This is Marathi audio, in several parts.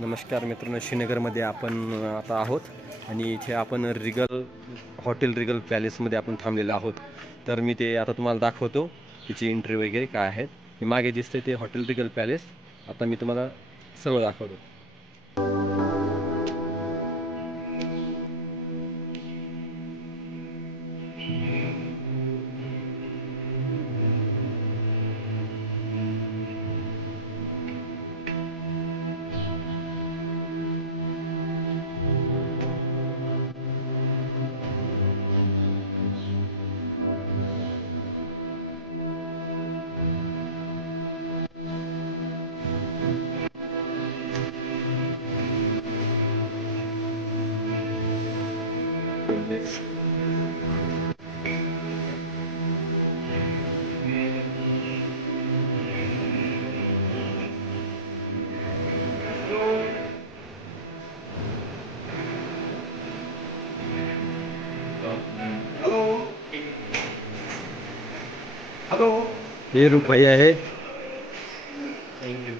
नमस्कार मित्रांनो, श्रीनगरमध्ये आपण आता आहोत आणि इथे आपण हॉटेल रिगल पॅलेसमध्ये आपण थांबलेलो आहोत. तर मी ते आता तुम्हाला दाखवतो, तिची एंट्री वगैरे काय आहेत. हे मागे दिसते ते हॉटेल रिगल पॅलेस. आता मी तुम्हाला सर्व दाखवतो. हेलो, ये रूप भैया है. Thank you.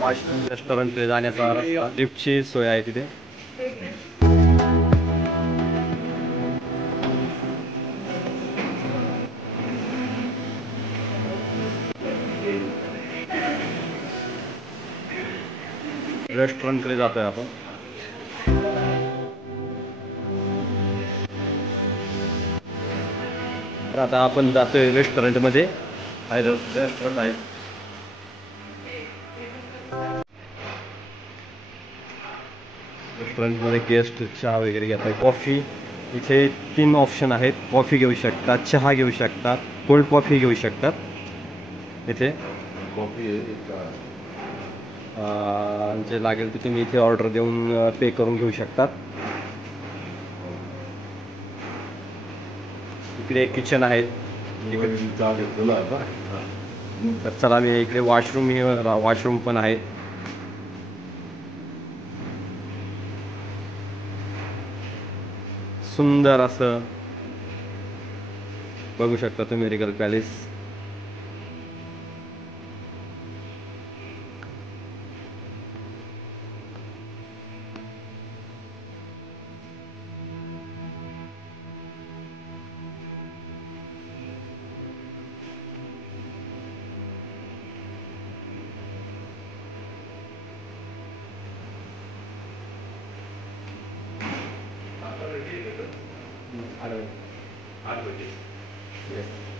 वॉशरूम रेस्टॉरंटकडे जाण्याचा रस्ता, लिफ्टची सोय आहे तिथे. रेस्टॉरंटकडे जातोय आपण. तर आता आपण जातोय रेस्टॉरंटमध्ये. रेस्टॉरंट आहे. रेस्टॉरंटमध्ये गेस्ट चहा वगैरे घेतात. कॉफी इथे 3 ऑप्शन आहेत. कॉफी घेऊ शकतात, चहा घेऊ शकतात, कोल्ड कॉफी घेऊ शकतात. इथे कॉफी जे लागेल ते तुम्ही इथे ऑर्डर देऊन पे करून घेऊ शकतात. इकडे किचन आहे. तर चला, मी इकडे वॉशरूम पण आहे. सुंदर असं बघू शकता तुम्ही रिगल पॅलेस. Yes.